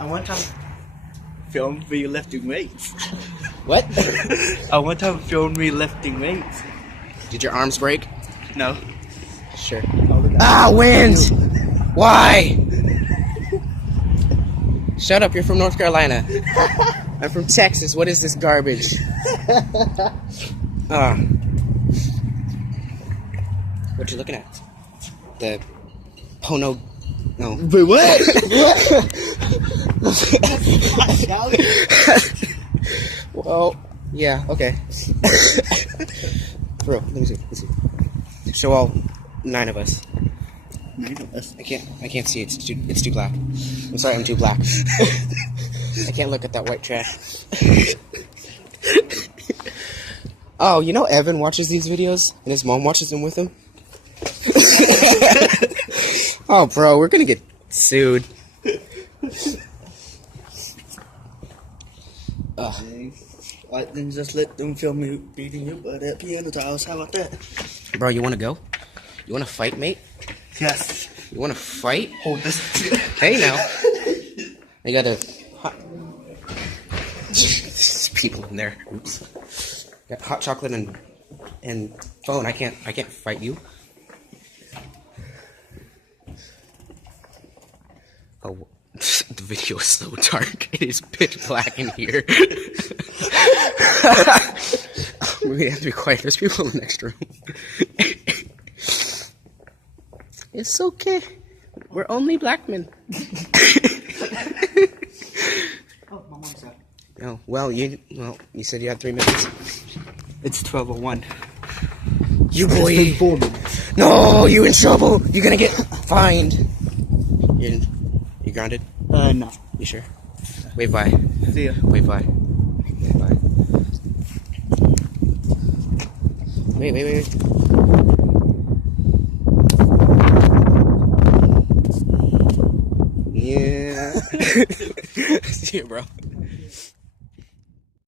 I one time filmed me lifting weights. What? I one time filmed me lifting weights. Did your arms break? No. Sure. Ah, wind! Why? Shut up, you're from North Carolina. I'm from Texas. What is this garbage? What you looking at? The Pono... No. Wait, what? Well, yeah, okay. Bro, let me see. So all 9 of us. 9 of us. I can't see. It's too black. I'm sorry, I'm too black. I can't look at that white trash. Oh, you know Evan watches these videos and his mom watches them with him? Oh, bro, we're gonna get sued. Why then just let them film me beating your butt at piano tiles? How about that? Bro, you wanna go? You wanna fight, mate? Yes. You wanna fight? Hold this. Hey now. I got a hot... There's people in there. Oops. Got hot chocolate and phone. I can't fight you. Oh, the video is so dark. It is pitch black in here. We have to be quiet. There's people in the next room. It's okay. We're only black men. Oh, my mom's out. Oh, well, you said you had 3 minutes. It's 12:01. You boy. It's been 4 minutes. No, you in trouble. You're gonna get fined. You grounded? No. You sure? Wave bye. See ya. Wave bye. Wave bye. Wait. Yeah. See you, bro.